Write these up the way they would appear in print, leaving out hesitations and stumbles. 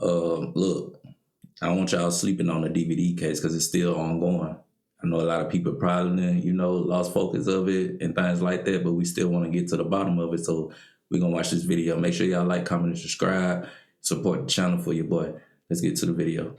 Look, I don't want y'all sleeping on the DVD case because it's still ongoing. I know a lot of people probably, lost focus of it and things like that, but we still want to get to the bottom of it. So we're going to watch this video. Make sure y'all like, comment, and subscribe. Support the channel for your boy. Let's get to the video.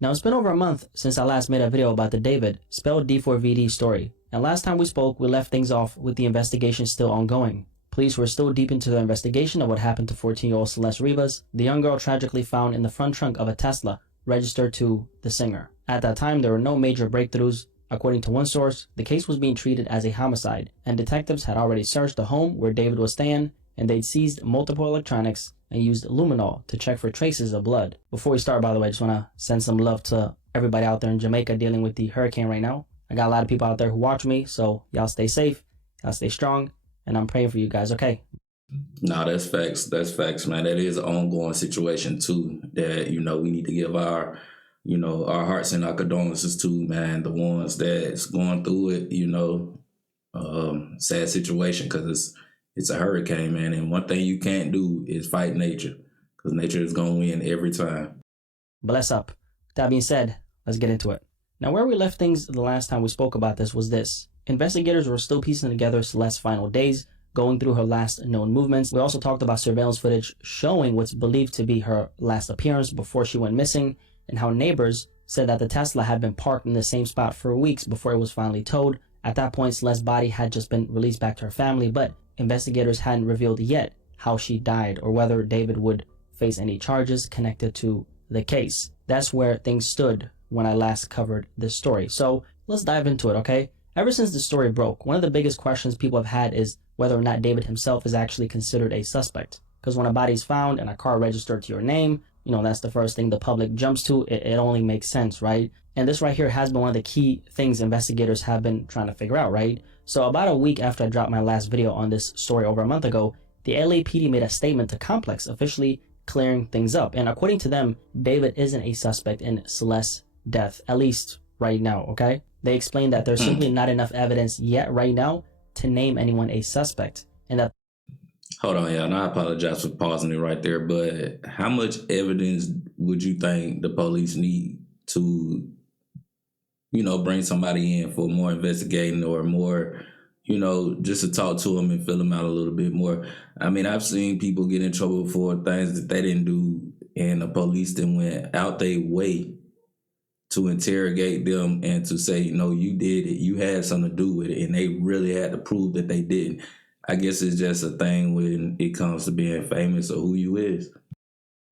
Now, it's been over a month since I last made a video about the David, spelled D4VD story. And last time we spoke, we left things off with the investigation still ongoing. Police were still deep into their investigation of what happened to 14-year-old Celeste Rivas, the young girl tragically found in the front trunk of a Tesla registered to the singer. At that time, there were no major breakthroughs. According to one source, the case was being treated as a homicide, and detectives had already searched the home where David was staying, and they'd seized multiple electronics and used luminol to check for traces of blood. Before we start, by the way, I just want to send some love to everybody out there in Jamaica dealing with the hurricane right now. I got a lot of people out there who watch me, so y'all stay safe, y'all stay strong, and I'm praying for you guys, okay? No, that's facts. That's facts, man. That is an ongoing situation, too, that, we need to give our hearts and our condolences to, man, the ones that's going through it, sad situation, because it's a hurricane, man. And one thing you can't do is fight nature, because nature is going to win every time. Bless up. That being said, let's get into it. Now, where we left things the last time we spoke about this was this. Investigators were still piecing together Celeste's final days, going through her last known movements. We also talked about surveillance footage showing what's believed to be her last appearance before she went missing, and how neighbors said that the Tesla had been parked in the same spot for weeks before it was finally towed. At that point, Celeste's body had just been released back to her family, but investigators hadn't revealed yet how she died or whether David would face any charges connected to the case. That's where things stood when I last covered this story. So let's dive into it, okay? Ever since the story broke, one of the biggest questions people have had is whether or not David himself is actually considered a suspect. Because when a body's found and a car registered to your name, that's the first thing the public jumps to. It only makes sense, right? And this right here has been one of the key things investigators have been trying to figure out, right? So about a week after I dropped my last video on this story over a month ago, the LAPD made a statement to Complex officially clearing things up. And according to them, David isn't a suspect in Celeste's death, at least right now, okay? They explained that there's simply not enough evidence yet right now to name anyone a suspect. And that... Hold on, y'all. And I apologize for pausing it right there, but how much evidence would you think the police need to, bring somebody in for more investigating or more, just to talk to them and fill them out a little bit more? I mean, I've seen people get in trouble for things that they didn't do, and the police then went out their way to interrogate them and to say, you did it, you had something to do with it, and they really had to prove that they didn't. I guess it's just a thing when it comes to being famous or who you is.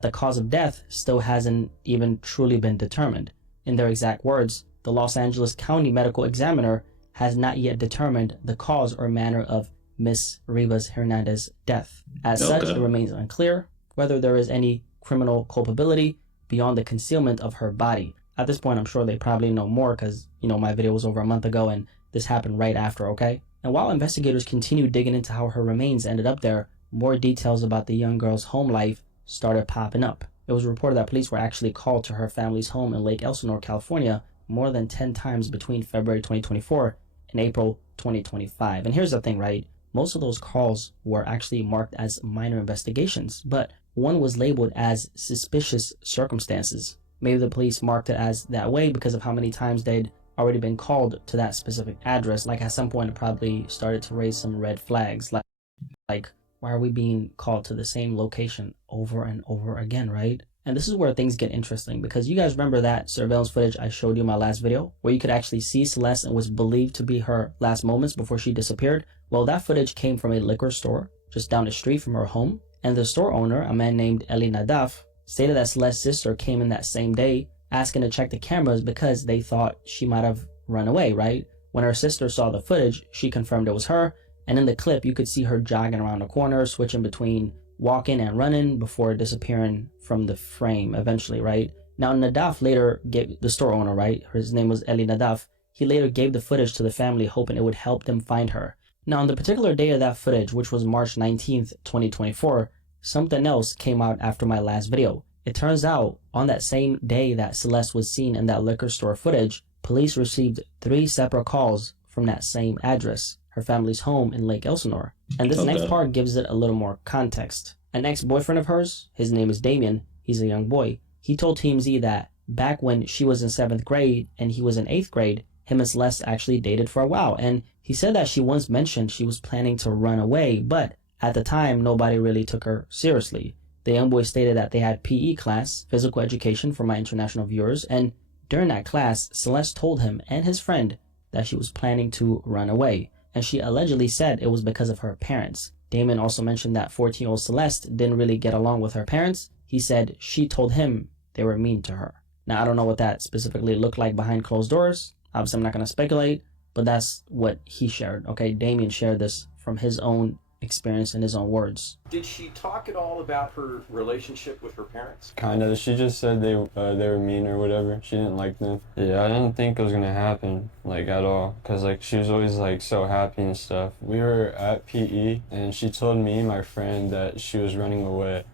The cause of death still hasn't even truly been determined. In their exact words, the Los Angeles County Medical Examiner has not yet determined the cause or manner of Miss Rivas Hernandez's death. As such, it remains unclear whether there is any criminal culpability beyond the concealment of her body. At this point, I'm sure they probably know more because, my video was over a month ago and this happened right after, okay? And while investigators continue digging into how her remains ended up there, more details about the young girl's home life started popping up. It was reported that police were actually called to her family's home in Lake Elsinore, California, more than 10 times between February 2024 and April 2025. And here's the thing, right? Most of those calls were actually marked as minor investigations, but one was labeled as suspicious circumstances. Maybe the police marked it as that way because of how many times they'd already been called to that specific address. Like at some point it probably started to raise some red flags, like why are we being called to the same location over and over again, right? And this is where things get interesting, because you guys remember that surveillance footage I showed you in my last video where you could actually see Celeste and was believed to be her last moments before she disappeared? Well, that footage came from a liquor store just down the street from her home, and the store owner, a man named Eli Nadaf, stated that Celeste's sister came in that same day asking to check the cameras because they thought she might have run away, right? When her sister saw the footage, she confirmed it was her, and in the clip you could see her jogging around the corner, switching between walking and running before disappearing from the frame eventually, right? Now Nadaf later gave, the store owner, right, his name was Eli Nadaf, he later gave the footage to the family hoping it would help them find her. Now on the particular day of that footage, which was March 19th, 2024, something else came out after my last video. It turns out, on that same day that Celeste was seen in that liquor store footage, police received 3 separate calls from that same address, her family's home in Lake Elsinore. And this next part gives it a little more context. An ex-boyfriend of hers, his name is Damien, he's a young boy, he told TMZ that back when she was in 7th grade and he was in 8th grade, him and Celeste actually dated for a while. And he said that she once mentioned she was planning to run away, but at the time, nobody really took her seriously. The young boy stated that they had PE class, physical education for my international viewers, and during that class, Celeste told him and his friend that she was planning to run away, and she allegedly said it was because of her parents. Damon also mentioned that 14-year-old Celeste didn't really get along with her parents. He said she told him they were mean to her. Now, I don't know what that specifically looked like behind closed doors. Obviously, I'm not going to speculate, but that's what he shared. Okay, Damien shared this from his own experience in his own words. Did she talk at all about her relationship with her parents? Kind of. She just said they were mean or whatever. She didn't like them. Yeah, I didn't think it was gonna happen like at all, cause like she was always like so happy and stuff. We were at PE and she told me and my friend that she was running away,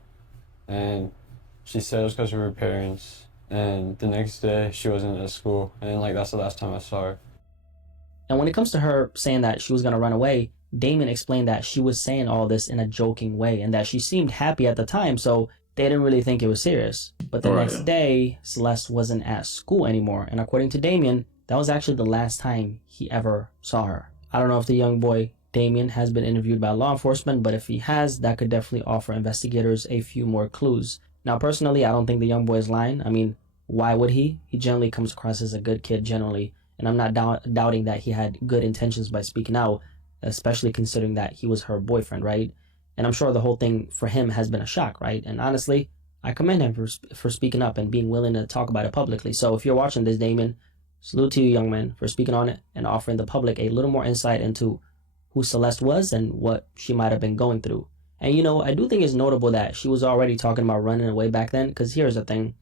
and she said it was because of her parents. And the next day she wasn't at school, and like that's the last time I saw her. And when it comes to her saying that she was gonna run away, Damon explained that she was saying all this in a joking way and that she seemed happy at the time, so they didn't really think it was serious. But the next day, Celeste wasn't at school anymore, and according to Damien, that was actually the last time he ever saw her. I don't know if the young boy, Damien, has been interviewed by law enforcement, but if he has, that could definitely offer investigators a few more clues. Now, personally, I don't think the young boy is lying. I mean, why would he? He generally comes across as a good kid, generally, and I'm not doubting that he had good intentions by speaking out, especially considering that he was her boyfriend, right? And I'm sure the whole thing for him has been a shock, right? And honestly, I commend him for speaking up and being willing to talk about it publicly. So if you're watching this, Damon, salute to you, young man, for speaking on it and offering the public a little more insight into who Celeste was and what she might have been going through. And you know, I do think it's notable that she was already talking about running away back then, because here's the thing.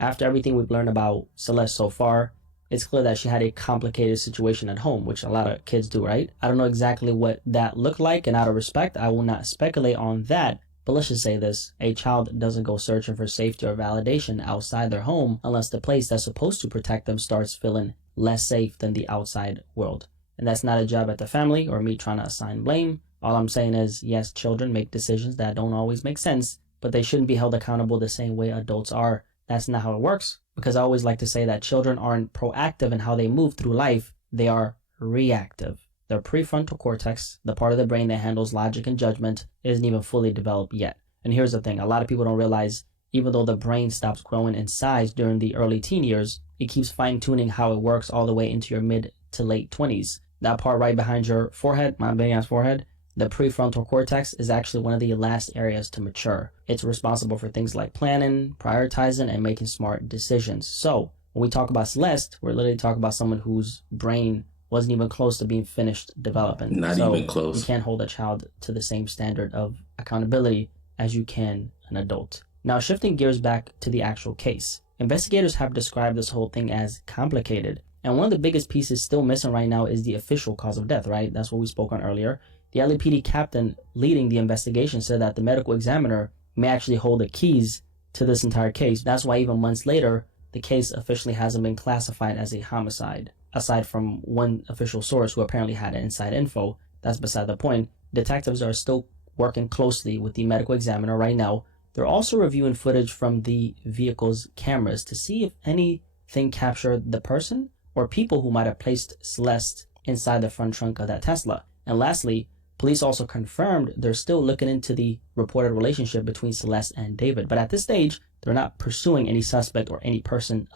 After everything we've learned about Celeste so far, it's clear that she had a complicated situation at home, which a lot of kids do, right? I don't know exactly what that looked like, and out of respect, I will not speculate on that. But let's just say this. A child doesn't go searching for safety or validation outside their home unless the place that's supposed to protect them starts feeling less safe than the outside world. And that's not a job at the family or me trying to assign blame. All I'm saying is, yes, children make decisions that don't always make sense, but they shouldn't be held accountable the same way adults are. That's not how it works. Because I always like to say that children aren't proactive in how they move through life. They are reactive. Their prefrontal cortex, the part of the brain that handles logic and judgment, isn't even fully developed yet. And here's the thing. A lot of people don't realize, even though the brain stops growing in size during the early teen years, it keeps fine-tuning how it works all the way into your mid to late 20s. That part right behind your forehead, my big-ass forehead, the prefrontal cortex is actually one of the last areas to mature. It's responsible for things like planning, prioritizing, and making smart decisions. So when we talk about Celeste, we're literally talking about someone whose brain wasn't even close to being finished developing. Not even close. You can't hold a child to the same standard of accountability as you can an adult. Now, shifting gears back to the actual case. Investigators have described this whole thing as complicated. And one of the biggest pieces still missing right now is the official cause of death, right? That's what we spoke on earlier. The LAPD captain leading the investigation said that the medical examiner may actually hold the keys to this entire case. That's why even months later, the case officially hasn't been classified as a homicide. Aside from one official source who apparently had inside info, that's beside the point. Detectives are still working closely with the medical examiner right now. They're also reviewing footage from the vehicle's cameras to see if anything captured the person or people who might have placed Celeste inside the front trunk of that Tesla. And lastly, police also confirmed they're still looking into the reported relationship between Celeste and David, but at this stage, they're not pursuing any suspect or any persons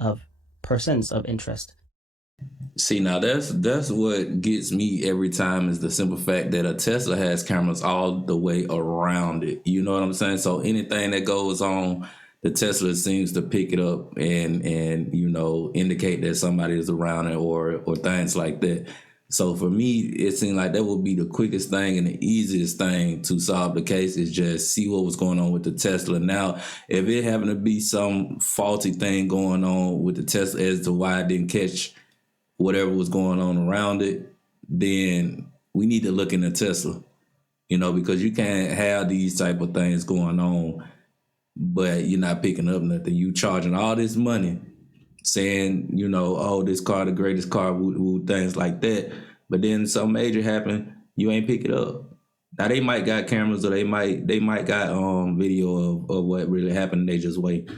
of interest. See, now that's what gets me every time is the simple fact that a Tesla has cameras all the way around it. You know what I'm saying? So anything that goes on, the Tesla seems to pick it up and you know, indicate that somebody is around it or things like that. So for me, it seemed like that would be the quickest thing and the easiest thing to solve the case is just see what was going on with the Tesla. Now, if it happened to be some faulty thing going on with the Tesla as to why it didn't catch whatever was going on around it, then we need to look into Tesla, you know, because you can't have these type of things going on, but you're not picking up nothing. You charging all this money saying, you know, oh, this car, the greatest car, things like that. But then something major happened, you ain't pick it up. Now they might got cameras, or they might got video of what really happened, and they just wait.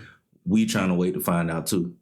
We trying to wait to find out too.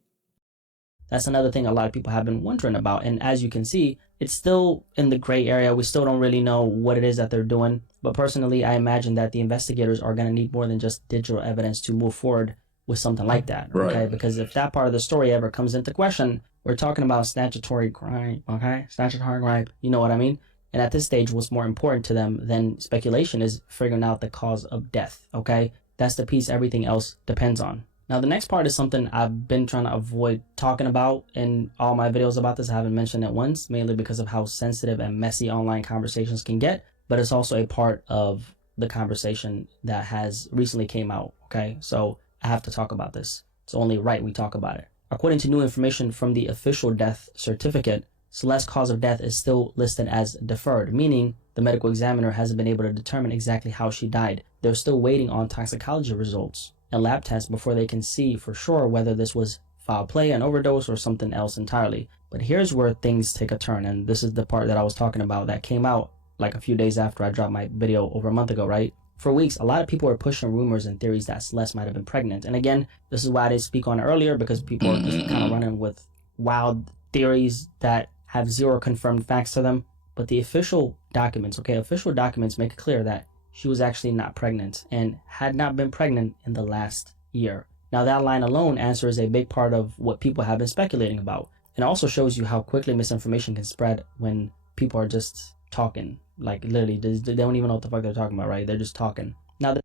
That's another thing a lot of people have been wondering about. And as you can see, it's still in the gray area. We still don't really know what it is that they're doing. But personally, I imagine that the investigators are going to need more than just digital evidence to move forward with something like that. Right. Okay. Because if that part of the story ever comes into question, we're talking about statutory crime. Okay. Statutory crime. You know what I mean? And at this stage, what's more important to them than speculation is figuring out the cause of death. Okay. That's the piece everything else depends on. Now, the next part is something I've been trying to avoid talking about in all my videos about this. I haven't mentioned it once, mainly because of how sensitive and messy online conversations can get, but it's also a part of the conversation that has recently came out, okay? So I have to talk about this. It's only right we talk about it. According to new information from the official death certificate, Celeste's cause of death is still listed as deferred, meaning the medical examiner hasn't been able to determine exactly how she died. They're still waiting on toxicology results and lab tests before they can see for sure whether this was foul play, an overdose, or something else entirely. But here's where things take a turn, and this is the part that I was talking about that came out like a few days after I dropped my video over a month ago, right? For weeks, a lot of people were pushing rumors and theories that Celeste might have been pregnant. And again, this is why I didn't speak on it earlier, because people are just kind of running with wild theories that have zero confirmed facts to them. But the official documents, official documents make it clear that she was actually not pregnant and had not been pregnant in the last year. Now that line alone answers a big part of what people have been speculating about. It also shows you how quickly misinformation can spread when people are just talking. Like literally, they don't even know what the fuck they're talking about, right? They're just talking. Now,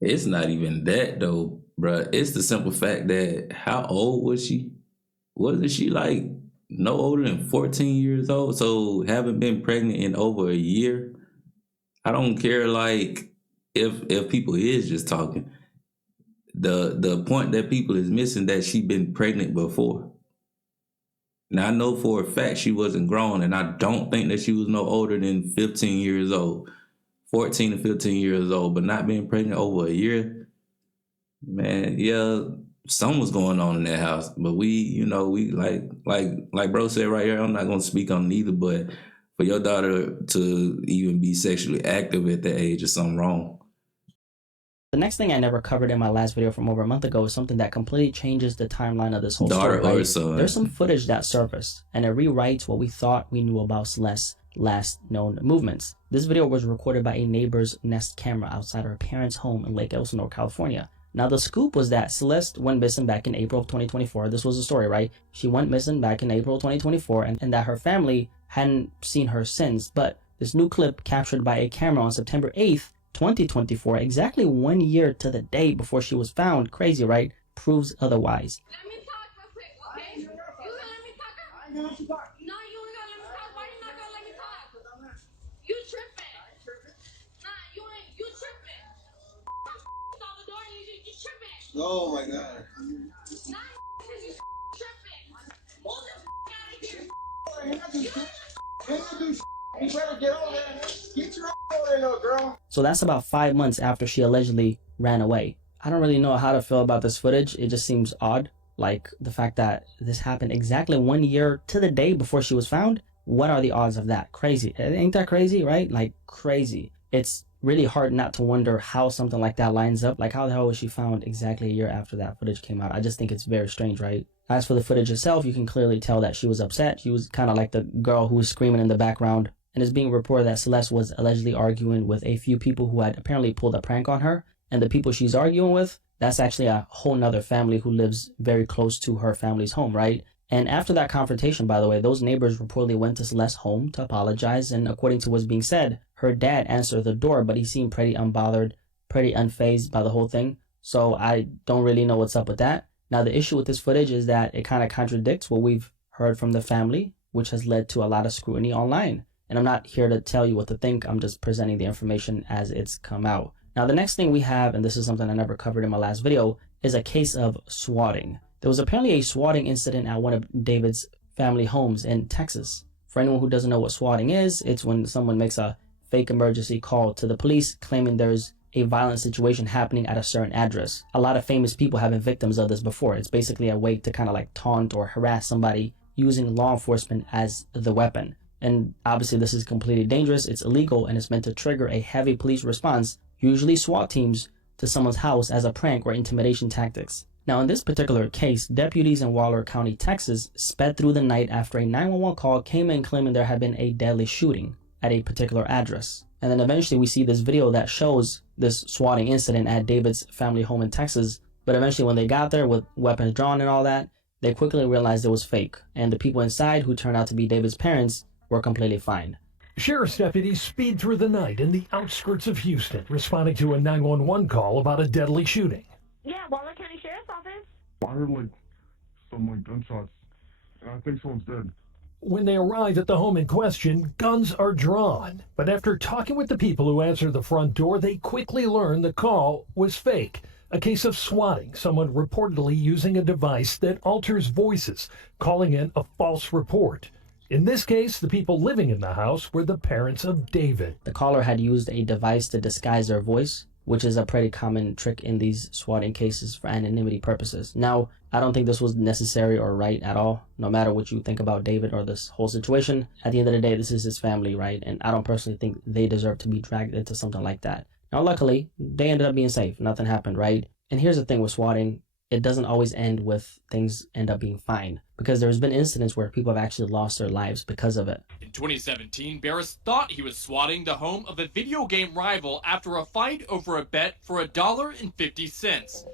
it's not even that though, bruh. It's the simple fact that how old was she? Wasn't she like no older than 14 years old? So haven't been pregnant in over a year. I don't care like if people is just talking. The point that people is missing that she been pregnant before. Now I know for a fact she wasn't grown, and I don't think that she was no older than 15 years old. 14 to 15 years old, but not being pregnant over a year. Man, yeah, something was going on in that house. But we like bro said right here, I'm not gonna speak on it either, but for your daughter to even be sexually active at that age is something wrong. the next thing I never covered in my last video from over a month ago is something that completely changes the timeline of this whole Daughter story. or Right? son. There's some footage that surfaced, and it rewrites what we thought we knew about Celeste's last known movements. This video was recorded by a neighbor's Nest camera outside her parents' home in Lake Elsinore, California. Now, the scoop was that Celeste went missing back in April of 2024. This was the story, right? She went missing back in April of 2024, and that her family hadn't seen her since. But this new clip captured by a camera on September 8th, 2024, exactly 1 year to the day before she was found, crazy, right? Proves otherwise. Let me talk real quick, okay? You gonna let me talk? No, you ain't gonna let me talk. Why you not gonna let me talk? You tripping? Nah, you tripping? Out the door, you tripping? Oh my god. Nah, you tripping? Move the out of here. You better get over there. Get your over there, little girl. So that's about 5 months after she allegedly ran away. I don't really know how to feel about this footage. It just seems odd. Like the fact that this happened exactly 1 year to the day before she was found. What are the odds of that? Crazy. Ain't that crazy, right? Like crazy. It's really hard not to wonder how something like that lines up. Like how the hell was she found exactly a year after that footage came out? I just think it's very strange, right? As for the footage itself, you can clearly tell that she was upset. She was kind of like the girl who was screaming in the background. And it's being reported that Celeste was allegedly arguing with a few people who had apparently pulled a prank on her. And the people she's arguing with, that's actually a whole nother family who lives very close to her family's home, right? And after that confrontation, by the way, those neighbors reportedly went to Celeste's home to apologize. And according to what's being said, her dad answered the door, but he seemed pretty unbothered, pretty unfazed by the whole thing. So I don't really know what's up with that. Now, the issue with this footage is that it kind of contradicts what we've heard from the family, which has led to a lot of scrutiny online. And I'm not here to tell you what to think. I'm just presenting the information as it's come out. Now, the next thing we have, and this is something I never covered in my last video, is a case of swatting. There was apparently a swatting incident at one of David's family homes in Texas. For anyone who doesn't know what swatting is, it's when someone makes a fake emergency call to the police claiming there's a violent situation happening at a certain address. A lot of famous people have been victims of this before. It's basically a way to kind of like taunt or harass somebody using law enforcement as the weapon. And obviously this is completely dangerous, it's illegal, and it's meant to trigger a heavy police response, usually SWAT teams, to someone's house as a prank or intimidation tactics. Now in this particular case, deputies in Waller County, Texas sped through the night after a 911 call came in claiming there had been a deadly shooting at a particular address. And then eventually we see this video that shows this swatting incident at David's family home in Texas. But eventually when they got there with weapons drawn and all that, they quickly realized it was fake. And the people inside, who turned out to be David's parents, were completely fine. Sheriff's deputies speed through the night in the outskirts of Houston, responding to a 911 call about a deadly shooting. Yeah, Waller County Sheriff's Office. I heard some gunshots, and I think someone's dead. When they arrive at the home in question, guns are drawn. But after talking with the people who answered the front door, they quickly learn the call was fake. A case of swatting, someone reportedly using a device that alters voices, calling in a false report. In this case, the people living in the house were the parents of David. The caller had used a device to disguise their voice, which is a pretty common trick in these swatting cases for anonymity purposes. Now, I don't think this was necessary or right at all, no matter what you think about David or this whole situation. At the end of the day, this is his family, right? And I don't personally think they deserve to be dragged into something like that. Now, luckily, they ended up being safe. Nothing happened, right? And here's the thing with swatting. It doesn't always end with things end up being fine, because there's been incidents where people have actually lost their lives because of it. In 2017, Barris thought he was swatting the home of a video game rival after a fight over a bet for $1.50.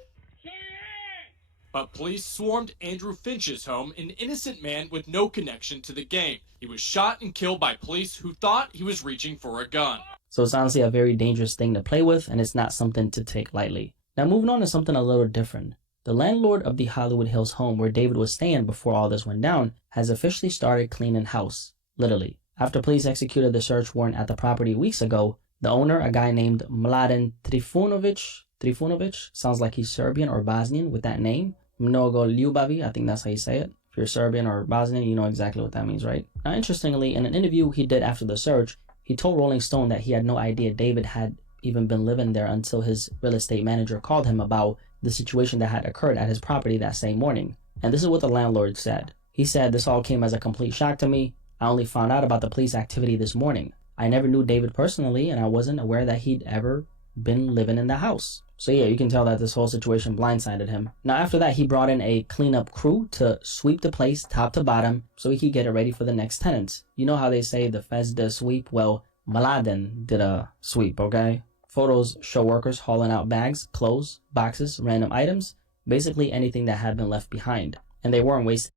But police swarmed Andrew Finch's home, an innocent man with no connection to the game. He was shot and killed by police who thought he was reaching for a gun. So it's honestly a very dangerous thing to play with, and it's not something to take lightly. Now moving on to something a little different. The landlord of the Hollywood Hills home where David was staying before all this went down has officially started cleaning house, literally. After police executed the search warrant at the property weeks ago, the owner, a guy named Mladen Trifunovic, sounds like he's Serbian or Bosnian with that name. Mnogo Ljubavi, I think that's how you say it. If you're Serbian or Bosnian, you know exactly what that means, right? Now, interestingly, in an interview he did after the search, he told Rolling Stone that he had no idea David had even been living there until his real estate manager called him about the situation that had occurred at his property that same morning. And this is what the landlord said. He said, "This all came as a complete shock to me. I only found out about the police activity this morning. I never knew David personally, and I wasn't aware that he'd ever been living in the house." So yeah, you can tell that this whole situation blindsided him. Now after that, he brought in a cleanup crew to sweep the place top to bottom so he could get it ready for the next tenants. You know how they say the feds does sweep? Well, Mladen did a sweep, okay? Photos show workers hauling out bags, clothes, boxes, random items, basically anything that had been left behind. And they weren't wasted.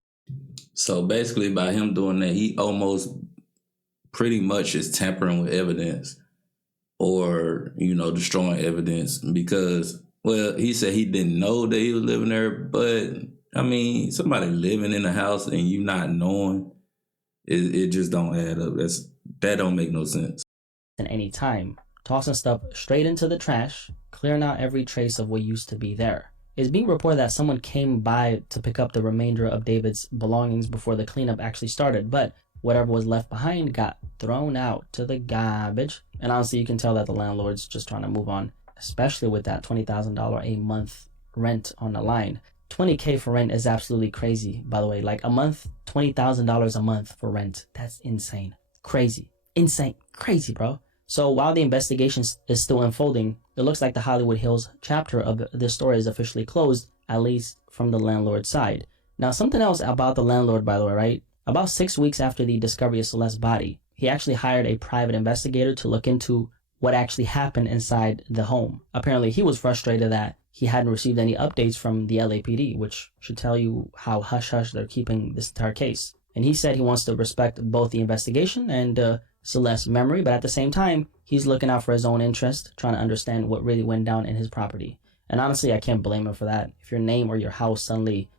So basically by him doing that, he almost pretty much is tampering with evidence or, destroying evidence because, well, he said he didn't know that he was living there, but, somebody living in the house and you not knowing, it just don't add up. That don't make no sense. At any time, tossing stuff straight into the trash, clearing out every trace of what used to be there. It's being reported that someone came by to pick up the remainder of David's belongings before the cleanup actually started, but whatever was left behind got thrown out to the garbage. And honestly, you can tell that the landlord's just trying to move on, especially with that $20,000 a month rent on the line. $20K for rent is absolutely crazy, by the way. Like a month, $20,000 a month for rent. That's insane. Crazy. Insane. Crazy, bro. So while the investigation is still unfolding, it looks like the Hollywood Hills chapter of this story is officially closed, at least from the landlord's side. Now, something else about the landlord, by the way, right? About 6 weeks after the discovery of Celeste's body, he actually hired a private investigator to look into what actually happened inside the home. Apparently, he was frustrated that he hadn't received any updates from the LAPD, which should tell you how hush-hush they're keeping this entire case. And he said he wants to respect both the investigation and Celeste's memory, but at the same time, he's looking out for his own interest, trying to understand what really went down in his property. And honestly, I can't blame him for that. If your name or your house suddenly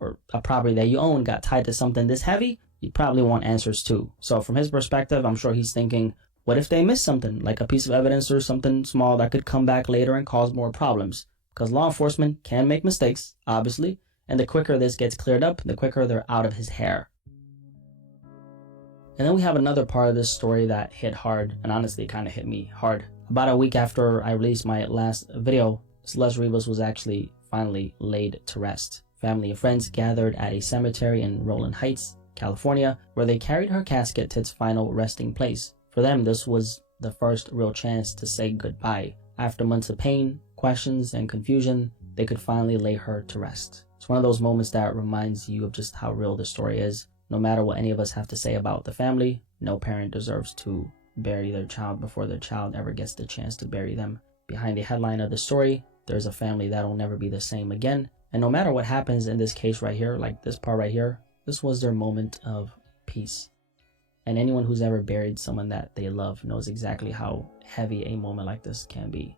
or a property that you own got tied to something this heavy, you probably want answers too. So from his perspective, I'm sure he's thinking, what if they missed something, like a piece of evidence or something small that could come back later and cause more problems? Because law enforcement can make mistakes, obviously, and the quicker this gets cleared up, the quicker they're out of his hair. And then we have another part of this story that hit hard, and honestly kind of hit me hard. About a week after I released my last video, Celeste Rivas was actually finally laid to rest. Family and friends gathered at a cemetery in Rowland Heights California, where they carried her casket to its final resting place. For them, this was the first real chance to say goodbye. After months of pain, questions, and confusion, they could finally lay her to rest. It's one of those moments that reminds you of just how real the story is. No matter what any of us have to say about the family, no parent deserves to bury their child before their child ever gets the chance to bury them. Behind the headline of the story, there's a family that'll never be the same again. And no matter what happens in this case right here, like this part right here, this was their moment of peace. And anyone who's ever buried someone that they love knows exactly how heavy a moment like this can be.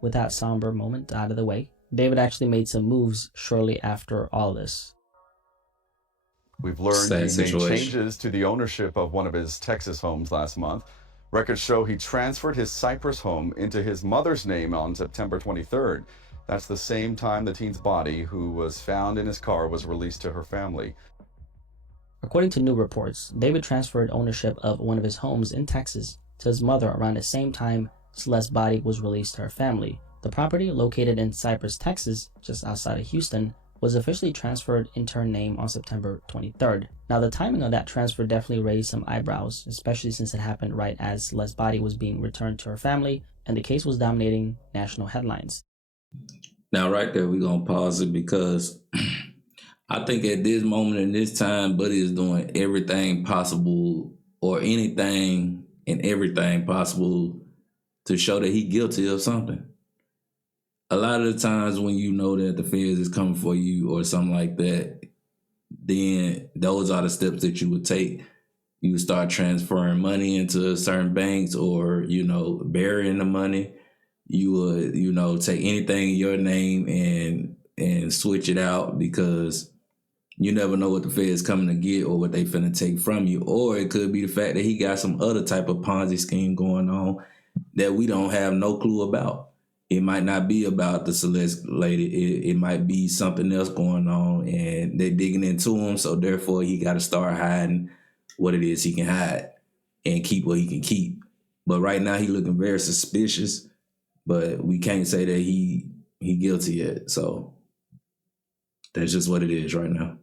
With that somber moment out of the way, David actually made some moves shortly after all this. We've learned he made changes to the ownership of one of his Texas homes last month. Records show he transferred his Cypress home into his mother's name on September 23rd. That's the same time the teen's body, who was found in his car, was released to her family. According to new reports, David transferred ownership of one of his homes in Texas to his mother around the same time Celeste's body was released to her family. The property, located in Cypress, Texas, just outside of Houston, was officially transferred into her name on September 23rd. Now, the timing of that transfer definitely raised some eyebrows, especially since it happened right as Celeste's body was being returned to her family, and the case was dominating national headlines. Now, right there, we're going to pause it because I think at this moment in this time, Buddy is doing everything possible or anything and everything possible to show that he's guilty of something. A lot of the times when you know that the feds is coming for you or something like that, then those are the steps that you would take. You would start transferring money into certain banks or, burying the money. You would, take anything in your name and switch it out because you never know what the feds coming to get or what they finna take from you. Or it could be the fact that he got some other type of Ponzi scheme going on that we don't have no clue about. It might not be about the Celeste lady. It might be something else going on and they're digging into him. So therefore he got to start hiding what it is he can hide and keep what he can keep. But right now he looking very suspicious, but we can't say that he guilty yet. So that's just what it is right now.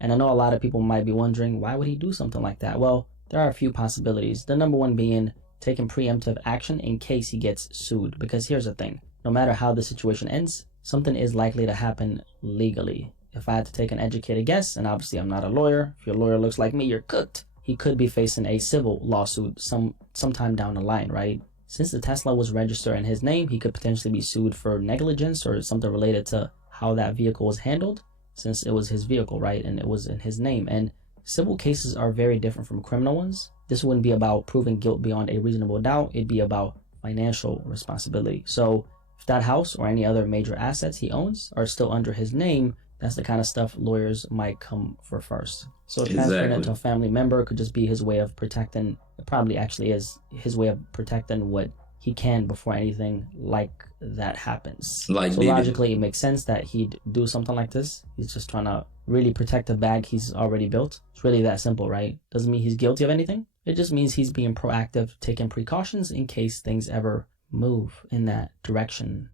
And I know a lot of people might be wondering, why would he do something like that? Well, there are a few possibilities. The number one being taking preemptive action in case he gets sued. Because here's the thing, no matter how the situation ends, something is likely to happen legally. If I had to take an educated guess, and obviously I'm not a lawyer, if your lawyer looks like me, you're cooked. He could be facing a civil lawsuit sometime down the line, right? Since the Tesla was registered in his name, he could potentially be sued for negligence or something related to how that vehicle was handled, since it was his vehicle, right? And it was in his name. And civil cases are very different from criminal ones. This wouldn't be about proving guilt beyond a reasonable doubt. It'd be about financial responsibility. So if that house or any other major assets he owns are still under his name, that's the kind of stuff lawyers might come for first. So transferring it to a family member could just be his way of protecting, it probably actually is his way of protecting what he can before anything like that happens. So logically, it makes sense that he'd do something like this. He's just trying to really protect the bag he's already built. It's really that simple, right? Doesn't mean he's guilty of anything. It just means he's being proactive, taking precautions in case things ever move in that direction.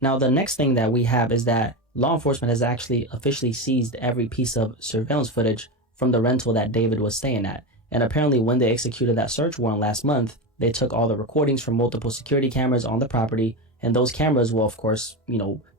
Now, the next thing that we have is that law enforcement has actually officially seized every piece of surveillance footage from the rental that David was staying at. And apparently when they executed that search warrant last month, they took all the recordings from multiple security cameras on the property. And those cameras will, of course,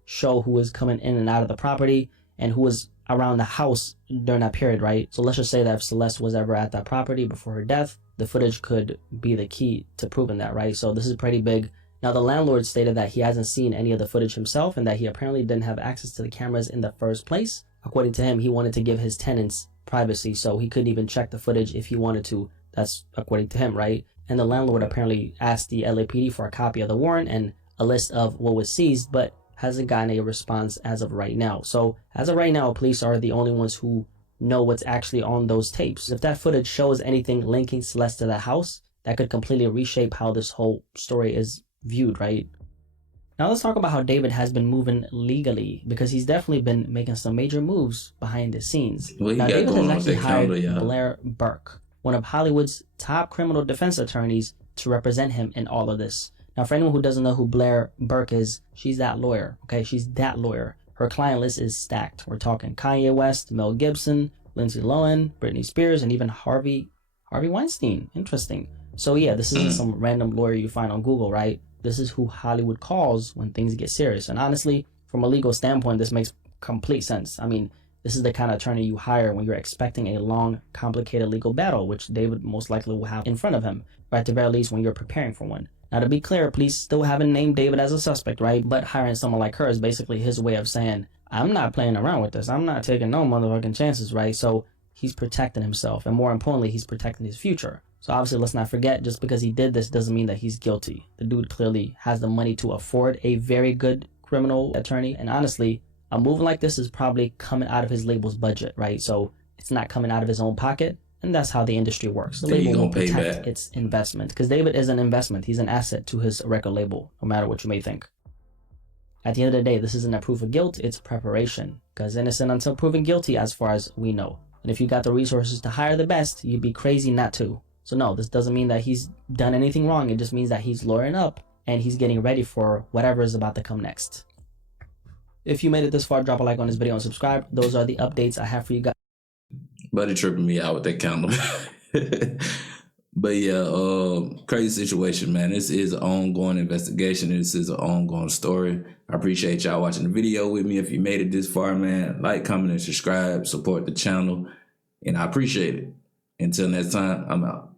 show who is coming in and out of the property and who was around the house during that period, right? So let's just say that if Celeste was ever at that property before her death, the footage could be the key to proving that, right? So this is pretty big. Now, the landlord stated that he hasn't seen any of the footage himself and that he apparently didn't have access to the cameras in the first place. According to him, he wanted to give his tenants privacy, so he couldn't even check the footage if he wanted to. That's according to him, right? And the landlord apparently asked the LAPD for a copy of the warrant and a list of what was seized, but hasn't gotten a response as of right now. So as of right now, police are the only ones who know what's actually on those tapes. If that footage shows anything linking Celeste to the house, that could completely reshape how this whole story is viewed, right? Now let's talk about how David has been moving legally, because he's definitely been making some major moves behind the scenes. Now David has actually hired Blair Burke, one of Hollywood's top criminal defense attorneys, to represent him in all of this. Now for anyone who doesn't know who Blair Burke is, she's that lawyer, okay? She's that lawyer. Her client list is stacked. We're talking Kanye West, Mel Gibson, Lindsay Lohan, Britney Spears, and even Harvey Weinstein. Interesting. So yeah, this isn't some random lawyer you find on Google, right? This is who Hollywood calls when things get serious. And honestly, from a legal standpoint, this makes complete sense. I mean, this is the kind of attorney you hire when you're expecting a long, complicated legal battle, which David most likely will have in front of him, or at the very least when you're preparing for one. Now, to be clear, police still haven't named David as a suspect, right? But hiring someone like her is basically his way of saying, I'm not playing around with this. I'm not taking no motherfucking chances, right? So he's protecting himself, and more importantly, he's protecting his future. So obviously, let's not forget, just because he did this doesn't mean that he's guilty. The dude clearly has the money to afford a very good criminal attorney, and honestly, a move like this is probably coming out of his label's budget, right? So it's not coming out of his own pocket. And that's how the industry works. The label will protect its investment, because David is an investment. He's an asset to his record label, no matter what you may think. At the end of the day, this isn't a proof of guilt, it's preparation. Because innocent until proven guilty, as far as we know. And if you got the resources to hire the best, you'd be crazy not to. So no, this doesn't mean that he's done anything wrong. It just means that he's lawyering up and he's getting ready for whatever is about to come next. If you made it this far, drop a like on this video and subscribe. Those are the updates I have for you guys. Buddy tripping me out with that condom. But yeah, crazy situation, man. This is an ongoing investigation. This is an ongoing story. I appreciate y'all watching the video with me. If you made it this far, man, like, comment, and subscribe. Support the channel. And I appreciate it. Until next time, I'm out.